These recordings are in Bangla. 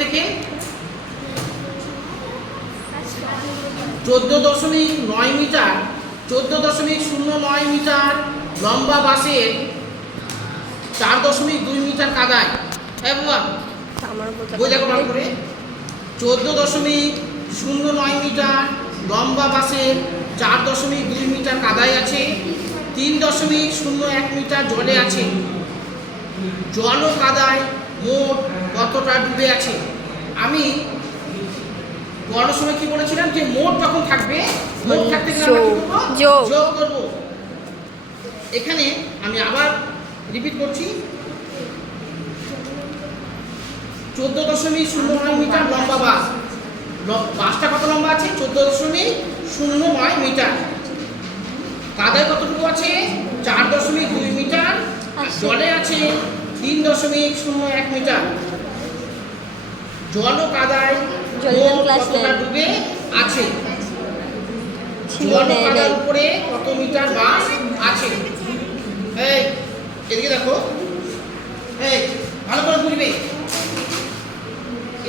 থেকে? চোদ্দ দশমিক নয় মিটার, চোদ্দ দশমিক শূন্য নয় মিটার লম্বা বাসের চার দশমিক দুই মিটার কাদায়। হ্যাঁ ভালো করে। চোদ্দ দশমিক শূন্য নয় মিটার লম্বা বাসের চার দশমিক দুই মিটার কাদায় আছে, তিন দশমিক শূন্য এক মিটার জলে আছে। জল ও কাদায় মোট কতটা ডুবে আছে? আমি পড়ানোর সময় কি বলেছিলাম যে মোট যখন থাকবে? মোট থাকতে গেলে? যোগ। করব। এখানে আমি আবার রিপিট করছি। চোদ্দ দশমিক শূন্য নয় মিটার লম্বা বাস। বাসটা কত লম্বা আছে? চোদ্দ দশমিক শূন্য নয় মিটার। কাদায় কতটুকু আছে? চার দশমিক দুই মিটার। জলে আছে তিন দশমিক শূন্য এক মিটার। জল ও কাদায়। ডুবে আছে? জল ও কাদার উপরে কত মিটার বাস আছে? এই এদিকে দেখো। এই ভালো করে বুঝবে।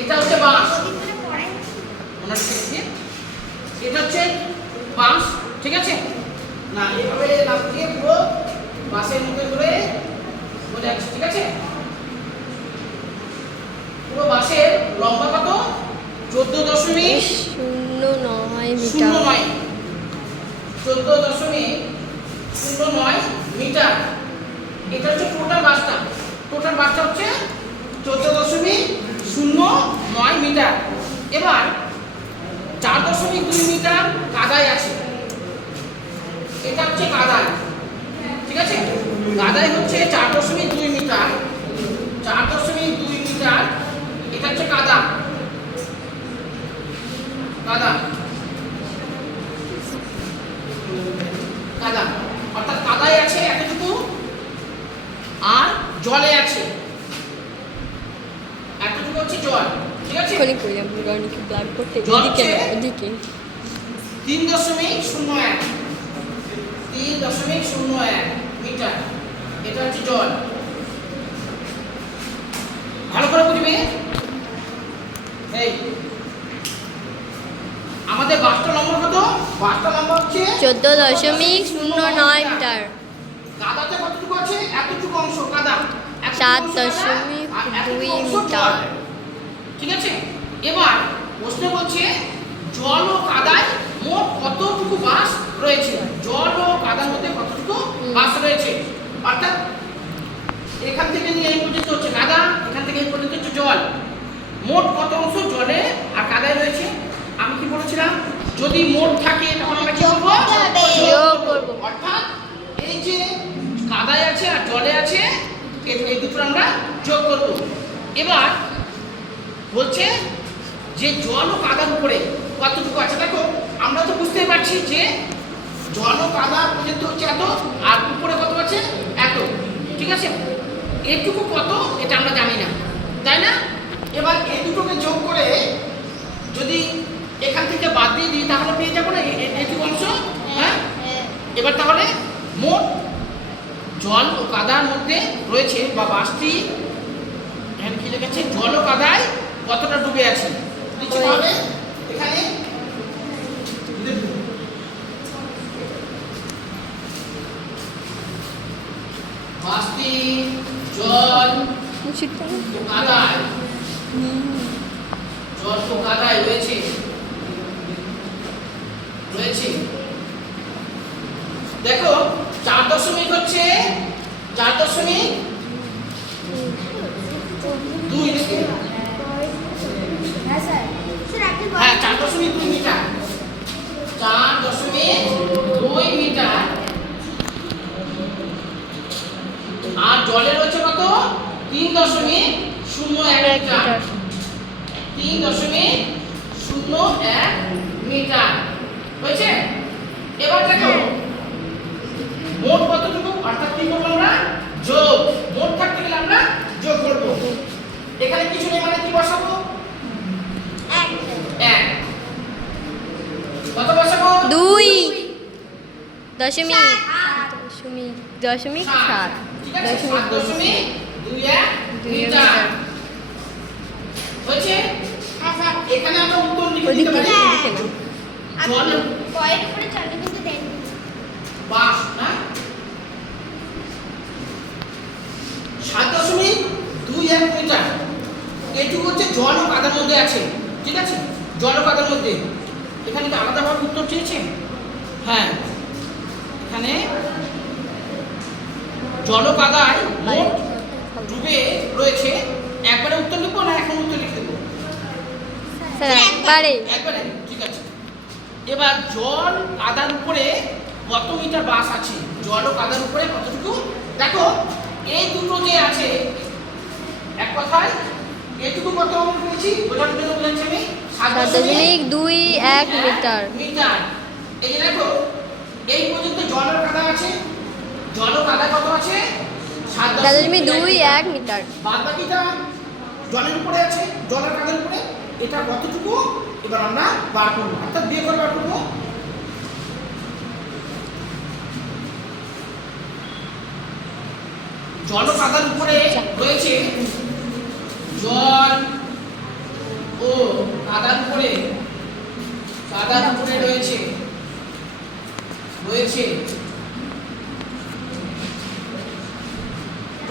এটা হচ্ছে বাঁশ ওনার শিখছে এটা হচ্ছে বাঁশ ঠিক আছে? না এভাবে লাফ দিয়ে পুরো বাঁশের মধ্যে করে বোঝাচ্ছি ঠিক আছে? পুরো বাঁশের লম্বা কত? চোদ্দ দশমিক শূন্য নয় শূন্য নয়। চোদ্দ দশমিক শূন্য নয় মিটার। এটা হচ্ছে টোটাল বাসটা টোটাল বাসটা হচ্ছে চোদ্দ দশমিক শূন্য নয় মিটার। এবার চার দশমিক দুই মিটার কাদায় আছে। এটা হচ্ছে কাদায় ঠিক আছে? কাদায় হচ্ছে চার দশমিক দুই মিটার। চার দশমিক দুই মিটার। এটা হচ্ছে কাদা কাদা কাদা অর্থাৎ কাদায় আছে এতটুকু আর জলে আছে। এতটুকু হচ্ছে জল। ঠিক আছে? ব্লাড করতে এদিকে তিন দশমিক শূন্য এক। তিন দশমিক শূন্য এক মিটার। এটা হচ্ছে জল। ভালো করে বুঝবে? এই। আমাদের বাসটা লম্বা কত? বাসটা লম্বা হচ্ছে চোদ্দ দশমিক শূন্য নয় মিটার। কাদাতে কতটুকু আছে? এতটুকু অংশ কাদা এতটুকু চার দশমিক দুই মিটার। ঠিক আছে? এবার প্রশ্ন বলছে জল ও কাদায় মোট কতটুকু বাস রয়েছে? জল ও কাদার মধ্যে কতটুকু বাস রয়েছে? অর্থাৎ এখান থেকে নিয়ে এই পর্যন্ত হচ্ছে কাদা এখান থেকে এই পর্যন্ত হচ্ছে জল। মোট কত অংশ জলে আর কাদায় রয়েছে? আমি কি বলেছিলাম? যদি মোট থাকে তখন আমরা কি করব? অর্থাৎ এই যে কাদায় আছে আর জলে আছে এই- দুটো আমরা যোগ করব। এবার বলছে যে জল ও কাদার উপরে কতটুকু আছে? দেখো আমরা তো বুঝতেই পারছি যে জল ও কাদা পর্যন্ত হচ্ছে এত আর উপরে কত আছে? এত ঠিক আছে? এটুকু কত? এটা আমরা জানি না। তাই না? এবার এই দুটোকে যোগ করে যদি এখান থেকে বাদ দিয়ে দিই, তাহলে পেয়ে যাব না? এ- এ- এইটুকু অংশ? হ্যাঁ? এবার তাহলে মোট জল ও কাদার মধ্যে রয়েছে বা বাসটি এখানে কি লেগেছে জল ও কাদায় কতটা ডুবে আছে? এখানে বাসটি জল কাদায় রয়েছে রয়েছে দেখো চার দশমিক হচ্ছে চার দশমিক দুই হ্যাঁ চার দশমিক দুই মিটার। চার দশমিক দুই মিটার। আর জলে রয়েছে কত তিন দশমিক শূন্য এক মিটার। তিন দশমিক শূন্য এক মিটার। হয়েছে? এবার দেখো। মোট কতটুকু? অর্থাৎ কি করব আমরা? যোগ। মোট থাকতে গেলে আমরা যোগ করব। এখানে কিছু নেই মানে কি বসাবো? এক। কত বসাবো? দুই। দশমিক। দশমিক দশমিক সাত। সাত। দশমিক দশমিক দুই এক দুই মিটার মিটার। হয়েছে? হ্যাঁ স্যার এখানে আমরা উত্তর লিখে দিতে পারি। জল কয়ের উপরে চলে কিন্তু দেন বাস না? সাত দশমিক দুই এক মিটার। এটুকু হচ্ছে জল ও কাদার মধ্যে আছে। ঠিক আছে? জল ও কাদার মধ্যে। এখানে কি আলাদাভাবে উত্তর চেয়েছে? হ্যাঁ। এখানে জল কাদায় মোট ডুবে রয়েছে। একবারে উত্তর লিখব না এখন উত্তর লিখে দেবো? একবারে একবারে ঠিক আছে। এবার জল কাদার উপরে কত মিটার বাস আছে? জল ও কাদার উপরে কতটুকু? দেখো এই দুটো যে আছে এক কথায় এটুকু কত আমরা পেয়েছি জন্য বলেছি আমি সাত দশমিক দুই এক মিটার। মিটার। এই দেখো এই পর্যন্ত জল কাদা আছে জল ও কাদা কত আছে সাত দশমিক দুই এক মিটার। বাদ জলের উপরে আছে জল আর কাদের উপরে। এটা কতটুকু? এবার আমরা বার করব। অর্থাৎ বিয়ে করে বার করব। জল কাদার উপরে রয়েছে জল ও কাদার উপরে। কাদার উপরে রয়েছে রয়েছে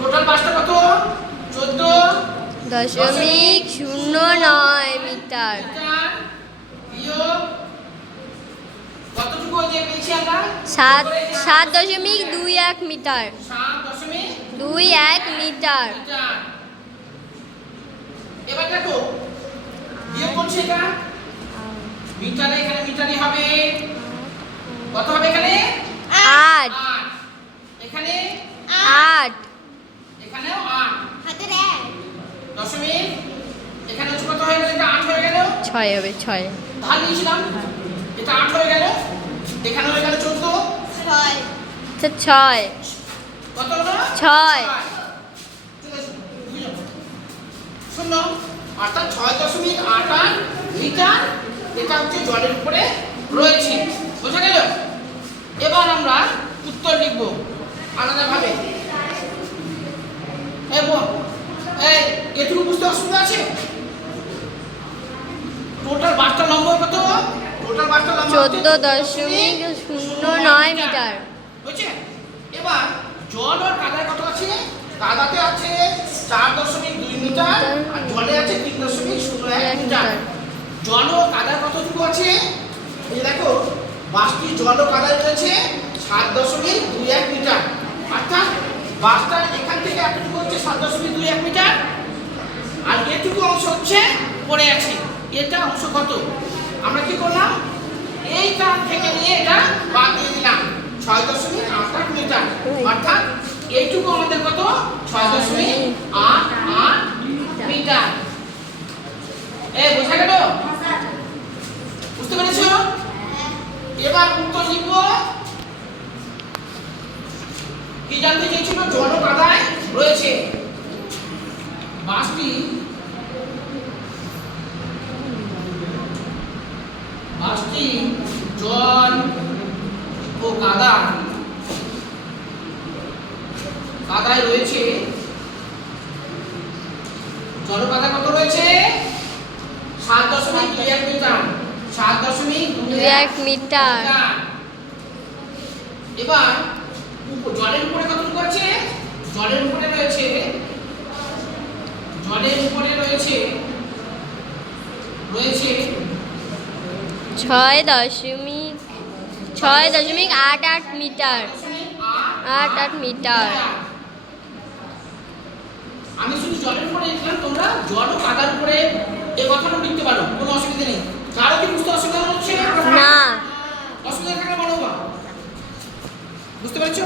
টোটাল পাঁচটা কত? চোদ্দ? দশমিক শূন্য নয় মিটার। সাত সাত দশমিক দুই এক মিটার। দুই এক মিটার। মিটার। এবার দেখো বিয়োগ করছি এটা মিটারে এখানে মিটারই হবে। কত হবে এখানে? আট। আট। এখানে? আট। এখানেও আট। হাতের এক। দশমিক। এখানে হচ্ছে কত হয়ে গেল? এটা আট হয়ে গেল। ছয় হবে ছয়। ধার নিয়েছিলাম এটা আট হয়ে গেল। এখানে হয়ে গেল চোদ্দ। ছয়। আচ্ছা ছয়। কত হলো? ছয়। শূন্য। অর্থাৎ ছয় দশমিক আট আট লিটার এটা হচ্ছে জলের উপরে রয়েছে। বোঝা গেল? এবার আমরা উত্তর লিখব আলাদাভাবে। এই এটুকু বুঝতে অসুবিধা আছে? টোটাল বাসটা নম্বর কত টোটাল বাসটা হচ্ছে চোদ্দ দশমিক শূন্য নয় মিটার। বুঝছে? এবার জল আর কাদায় কত আছে? কাদাতে আছে চার দশমিক দুই মিটার আর জলে আছে তিন দশমিক শূন্য এক মিটার। জল ও কাদায় কতটুকু আছে? এই দেখো বাসটি জল ও কাদায় রয়েছে সাত দশমিক দুই এক মিটার। অর্থাৎ বাসটা এখান থেকে এতটুকু হচ্ছে সাত দশমিক দুই এক মিটার, আর এটুকু অংশ হচ্ছে পড়ে আছে। এটা অংশ কত? আমরা কি করলাম? এই কান থেকে নিয়ে এটা বাদ দিয়ে দিলাম। ছয় দশমিক আট আট মিটার। অর্থাৎ এইটুকু আমাদের কত? ছয় দশমিক আট আট মিটার। এ, বোঝা গেল বুঝতে পেরেছ এবার উত্তর লিখব কি জানতে চেয়েছিল জল ও কাদায় রয়েছে বাসটি বাসটি জল ও কাদা। কাদায় রয়েছে। জল কাদা কত রয়েছে? সাত দশমিক দুই এক মিটার। সাত দশমিক দুই এক মিটার। মিটার। এবার জলের উপরে কতটুকু আছে জলের উপরে রয়েছে জলের উপরে রয়েছে রয়েছে ছয় দশমিক ছয় দশমিক আট আট মিটার আট আট মিটার। আমি শুধু জলের উপরে লিখলাম তোমরা জল ও কাদার উপরে এই কথাটা লিখতে পারো কোনো অসুবিধা নেই। কারও কি বুঝতে অসুবিধা হচ্ছে? না। অসুবিধা থাকলে বলো বুঝতে পারছ?